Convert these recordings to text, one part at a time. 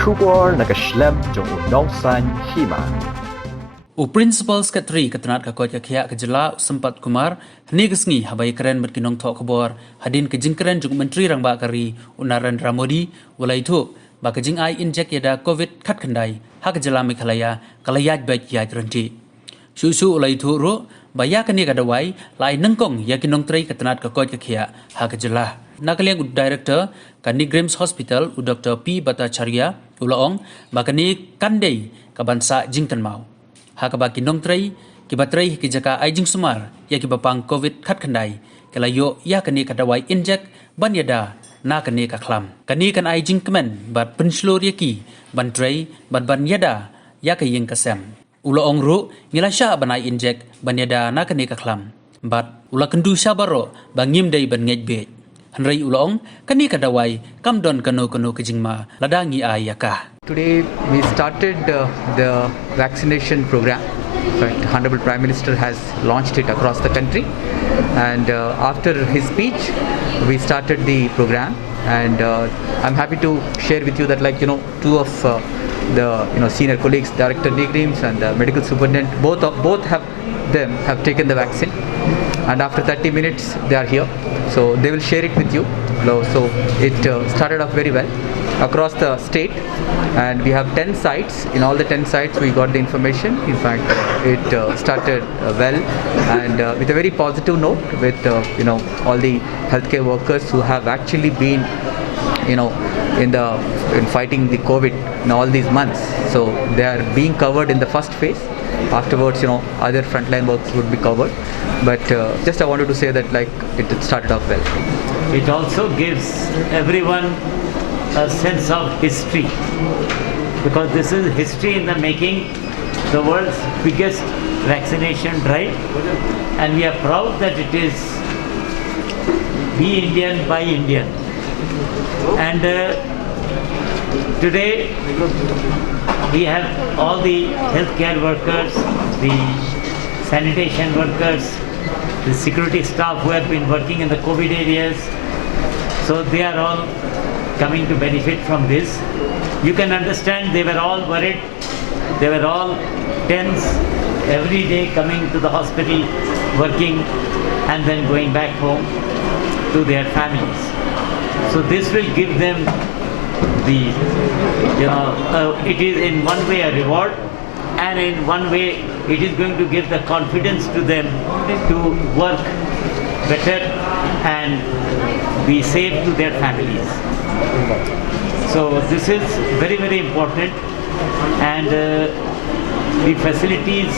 Trubor nakaslem jong unongsan Hima. Principal Secretary Katanat Kakot Kakya Jylla sempat kumar hnigasngi habai keren berkinong thok kebor hadin kejing keren juk menteri rangba kari unaran Ramodi walai thu ba Jingai Injek Ïada COVID khat khandai ha Jylla Meghalaya kalayaj baik Ïaid ranti Susu ulai thu ro baya kani ka Dawai lai nangkong yakinong trei Katanat Kakot Kakya ha Jylla Nakaliang Director Kani Grims Hospital u Dr. P. Bhattacharya ulaong ba kani kandai kabansa jingtan mau Hakaba kinong tray kibatray kijaka ay jing sumar ya kibapang COVID khat khandai kalayo ya kani kadawai Injek ban Ïada na kani ka khlam kani kan ay jing kemen bat penslor yaki ban tray ban Ïada ya kayeng kasem uloong ru ngilasya banai Injek ban Ïada na kani ka khlam bat ula kendu sabaro bangim dai ban ngej be hanrai uloong kani kadawai kamdon kano kejingma ladangi ay yaka. Today we started the vaccination program. In fact, Honorable Prime Minister has launched it across the country, and after his speech we started the program, and I'm happy to share with you that two of the senior colleagues, Director Negrims and the medical superintendent, both have taken the vaccine, and after 30 minutes they are here, so they will share it with you. So it started off very well across the state, and we have 10 sites. In all the 10 sites we got the information. In fact, it started well, and with a very positive note with all the healthcare workers who have actually been in fighting the COVID in all these months. So they are being covered in the first phase. Afterwards, other frontline works would be covered, but just I wanted to say that it started off well. It also gives everyone a sense of history, because this is history in the making, the world's biggest vaccination drive, and we are proud that it is Be Indian by Indian. And today we have all the healthcare workers, the sanitation workers, the security staff who have been working in the COVID areas, so they are all coming to benefit from this. You can understand they were all worried, they were all tense, every day coming to the hospital, working and then going back home to their families. So this will give them the, it is in one way a reward, and in one way it is going to give the confidence to them to work better and be safe to their families. So this is very, very important, and the facilities,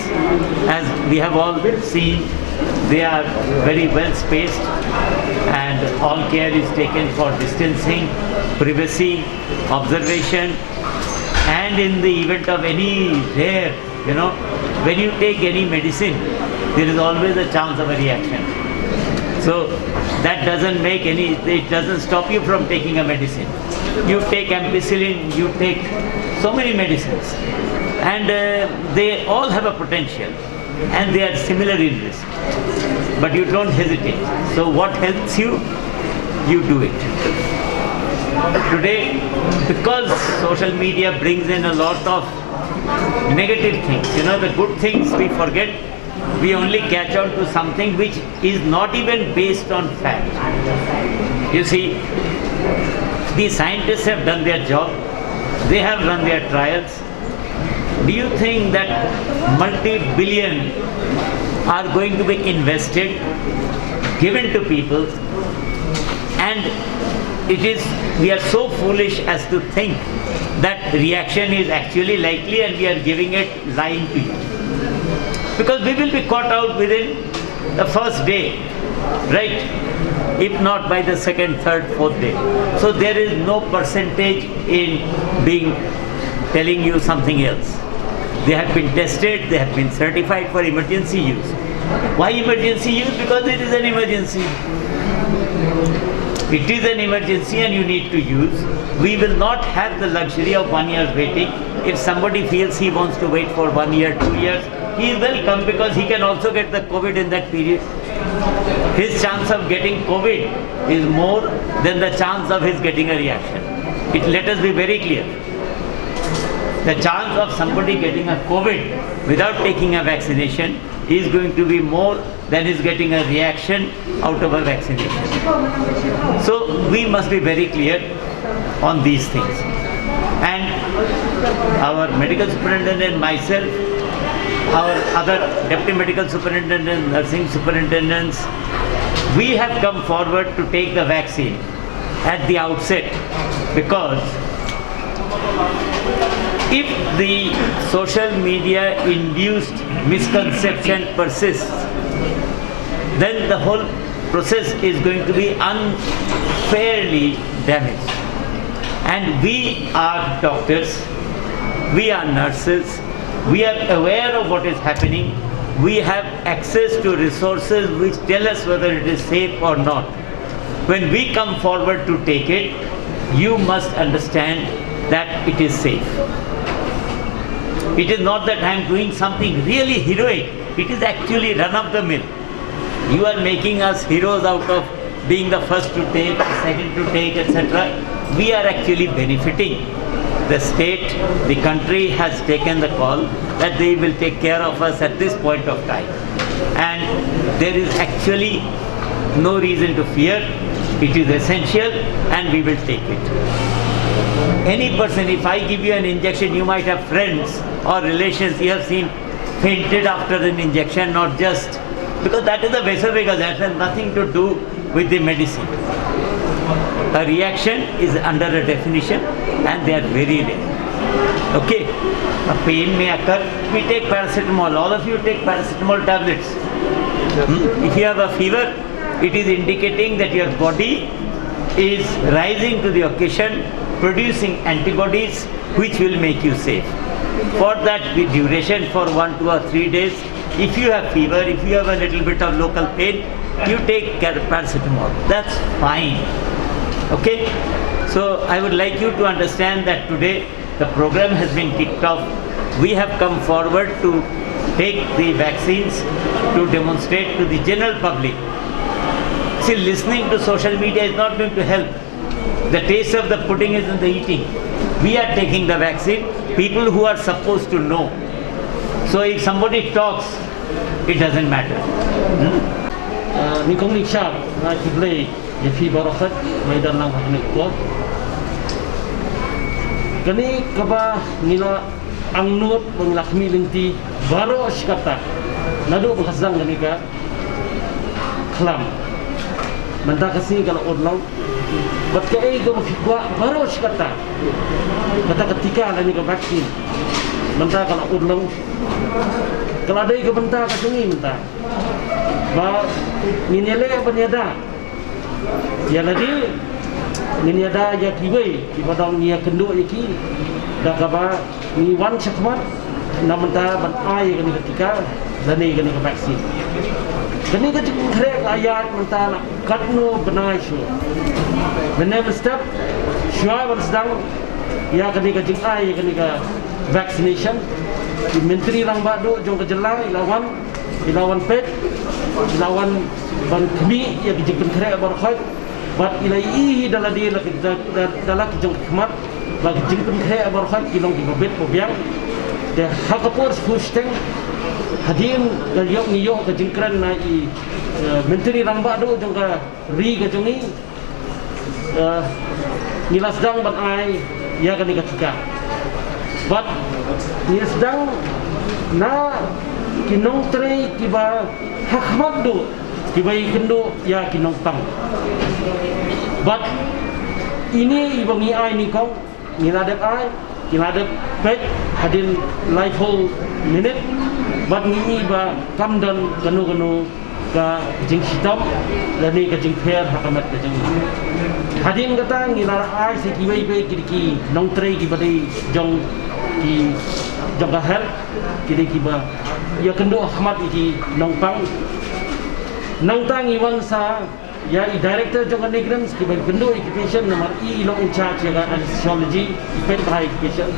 as we have all seen, they are very well spaced, and all care is taken for distancing, privacy, observation, and in the event of any rare, when you take any medicine, there is always a chance of a reaction. So that it doesn't stop you from taking a medicine. You take ampicillin, you take so many medicines, and they all have a potential, and they are similar in risk, but you don't hesitate. So what helps you, you do it. Today, because social media brings in a lot of negative things, the good things we forget, we only catch on to something which is not even based on fact. You see, the scientists have done their job, they have run their trials. Do you think that multi-billion are going to be invested, given to people, and we are so foolish as to think that reaction is actually likely and we are giving it lying to you? Because we will be caught out within the first day, right? If not by the second, third, fourth day. So there is no percentage in telling you something else. They have been tested, they have been certified for emergency use. Why emergency use? Because it is an emergency. It is an emergency and you need to use. We will not have the luxury of 1 year waiting. If somebody feels he wants to wait for 1 year, 2 years, he is welcome, because he can also get the COVID in that period. His chance of getting COVID is more than the chance of his getting a reaction. Let us be very clear. the chance of somebody getting a COVID without taking a vaccination is going to be more than is getting a reaction out of a vaccination. So we must be very clear on these things. And our medical superintendent, myself, our other deputy medical superintendent, nursing superintendents, we have come forward to take the vaccine at the outset, because if the social media induced misconception persists, then the whole process is going to be unfairly damaged. And we are doctors, we are nurses, we are aware of what is happening, we have access to resources which tell us whether it is safe or not. When we come forward to take it, you must understand that it is safe. It is not that I am doing something really heroic, it is actually run of the mill. You are making us heroes out of being the first to take, the second to take, etc. We are actually benefiting. The state, the country has taken the call that they will take care of us at this point of time. And there is actually no reason to fear. It is essential and we will take it. Any person, if I give you an injection, you might have friends or relations you have seen fainted after an injection, not just because that is the vasovagus, that has nothing to do with the medicine. A reaction is under a definition and they are very rare. Okay, a pain may occur, we take paracetamol, all of you take paracetamol tablets. If you have a fever, it is indicating that your body is rising to the occasion, producing antibodies which will make you safe. For that the duration for 1, 2 or 3 days, if you have fever, if you have a little bit of local pain, you take paracetamol. That's fine. Okay? So I would like you to understand that today the program has been kicked off. We have come forward to take the vaccines to demonstrate to the general public. See, listening to social media is not going to help. The taste of the pudding is in the eating. We are taking the vaccine, people who are supposed to know. So if somebody talks, it doesn't matter. Ni kong ni siya na kiblay ya fi barakat may dan lang haknik ko. Kani kaba nila ang nut manglakmi linti baro sikata. Nado bahasang gani ka klam. Manta kasi kalau odlaw bat ka ay go mafikwa baro sikata. Kata ketika lani ka vaksin. Manta kalau odlaw kalau ada ke bentar ka sungi menta. Ba minele banyada. Ya lagi minada ya kiwe di badang nia kenduk yaki. Da kaba ni wan sakmat namenta ban ai kan ketika lani kan vaksin. Kani ka jing krek ayat menta katno benai shu. The next step shua ban sedang ya kani ka jing ai kani ka vaccination. Di menteri rang badu jong ke Jylla ilawan pet ilawan ban kami ya jing krek bar khoi bat ilai daladi dalak jong khmat bagi jing krek bar khoi kilong ki bet pobiang de hakapur spusteng hadim dan yok ni yok ke jingkran na I menteri rang badu jong ka ri ke jongi nilas dang ban ai ya kan ketika but nilas dang na kinong tre kiba hakmat do kiba kendo ya kinong tang but ini ibangi ai ni kau niladep ai niladep pet hadin life whole minute but ni ba kamdan kanu ka jing hitam lani ka jing fair hakamat ka jing hadin kata ngilara ai se kibai be ki nong tre ki badi jong ki jong ka hel ki ba ya kendo ahmad ki nong pang nong tang iwan sa ya I director jong negrams ki ba kendo occupation nomor I long in charge ya anesthesiology pet high occupation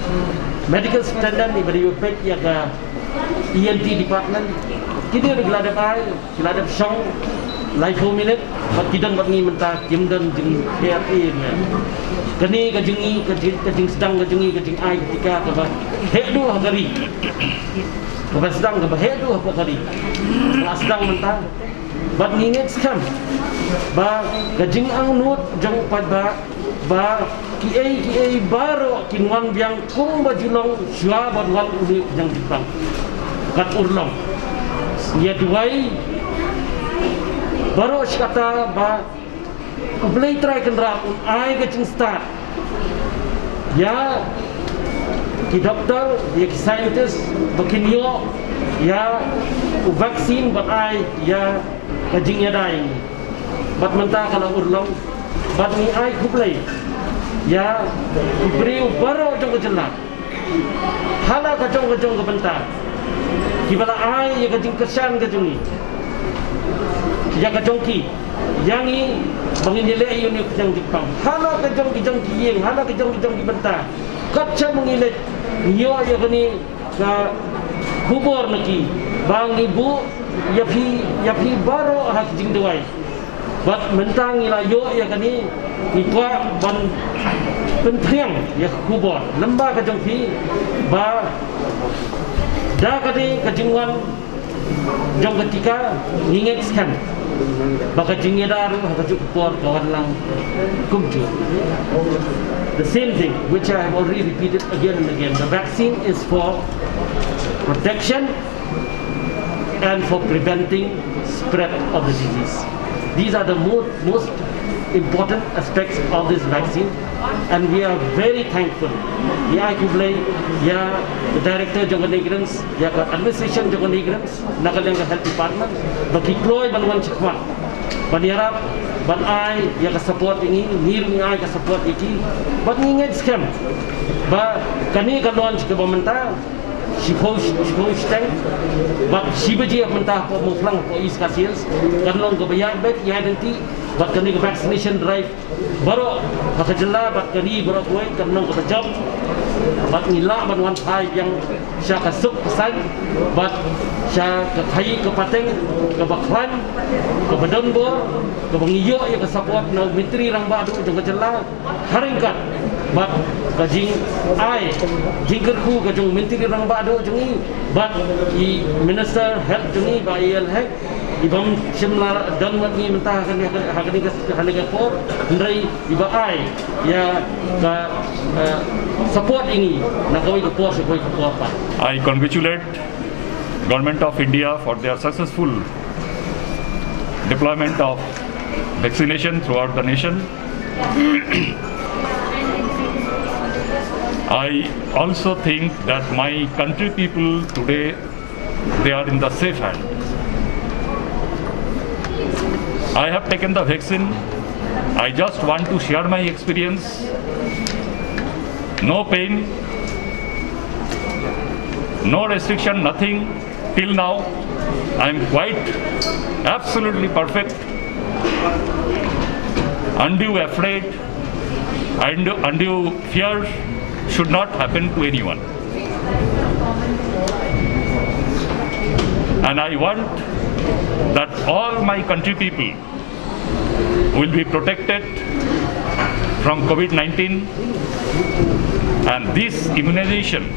medical standard ni bari pet ya ka ENT department kita geladap ai geladap song life 4 minute bat kidan bat ni menta kimdan jing KRA kani kajingi kajing sedang kajingi kajing ai ketika ke hedu hari ke sedang ke hedu apa kali sedang mentah bat nginget skam ba kajing ang nut jong pad ba kiai baro kinwan biang kum bajulong syua badwan uli yang Jepang kat urlong ya Dawai baro kata ba play try kendra ai kajing start ya ki doktor ya ki scientist bakinyo ya vaksin bat ai ya kajing Ïada ini bat mentah kalau urlong bat ni ai kuplay ya beri baro jong kejenak hala kajong ke bentar kibala ai ya kajing kesan kajungi ya kajongki yang ini mengilai unit yang Jepang hala kajong kiyeng hala kajong di bentar kaca mengilet nyo ya kini ka kubur neki bang ibu ya pi baro hak jing Dawai bat mentang ila yo ya kani itwa ban pentriang ya kubur lembah kajong pi ba da kani kajingwan jong ketika nginget skan baka jing Ïada ru hak juk kubur kawan lang kumju. The same thing which I have already repeated again and again, the vaccine is for protection and for preventing spread of the disease. These are the most important aspects of this vaccine, and we are very thankful. Ya Kublai, ya the director Jongan Negrams, ya administration Jongan Negrams, Nagalang Health Department, bagi Kloy Banwan Chikwan, Baniarap, ban ai ya ka support ini, nirung ai ka support iki, ban nginget scam, ba kani ka launch ke pemerintah. Shipos tank, but Shibaji of Mentah for Muflang for East Casians, Kanlong of Ïaid bet, Ïadanti, but can make a vaccination drive, Baro, Jylla, but Kani, Borokwe, Kanlong of the job, but Nila, but one five young Shaka Suk San, but Shaka Kai Kapateng, Kabaklan, Kabadonbor, Kabangiyo, you can support no Mitri Rambadu, Jylla, Haringkat. But kajing ai jingkerku kajung menteri rang bado jungi but I minister health jungi ba il hek ibam shimla dan mat ni mentah hakani ka for ndrai iba ai ya ka support ini na koi ko por koi ko pa. I congratulate Government of India for their successful deployment of vaccination throughout the nation. I also think that my country people today, they are in the safe hand. I have taken the vaccine. I just want to share my experience. No pain, no restriction, nothing till now. I am quite absolutely perfect. Undue afraid, undue fear should not happen to anyone. And I want that all my country people will be protected from COVID-19, and this immunization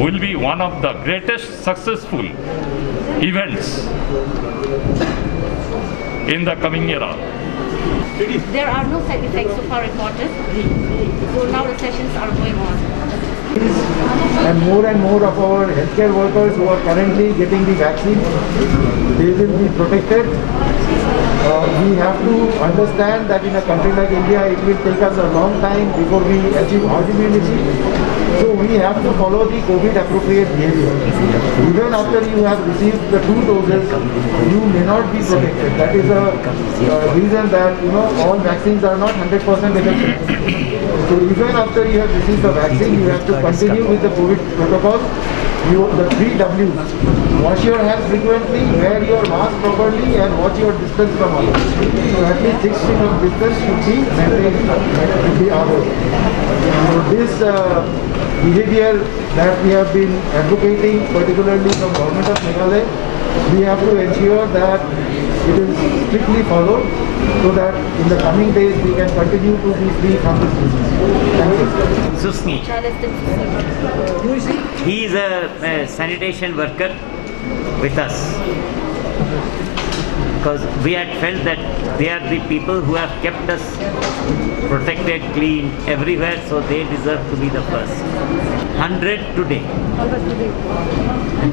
will be one of the greatest successful events in the coming era. There are no side effects so far reported, so now the sessions are going on. And more of our healthcare workers who are currently getting the vaccine, they will be protected. We have to understand that in a country like India, it will take us a long time before we achieve herd immunity. So we have to follow the COVID appropriate behavior. Even after you have received the 2 doses, you may not be protected. That is a reason that all vaccines are not 100% effective. So even after you have received the vaccine, you have to continue with the COVID protocol. The 3 W's. Wash your hands frequently, wear your mask properly, and watch your distance from others. So at least 6 feet of distance should be maintained to be ours. So this behavior that we have been advocating, particularly from government of Meghalaya, we have to ensure that it is strictly followed so that in the coming days we can continue to be free from this disease. Thank you. Susni. He is a sanitation worker with us. Because we had felt that they are the people who have kept us protected, clean, everywhere, so they deserve to be the first. 100 today.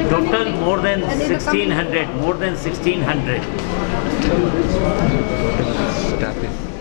Total more than 1600, more than 1600. Staff is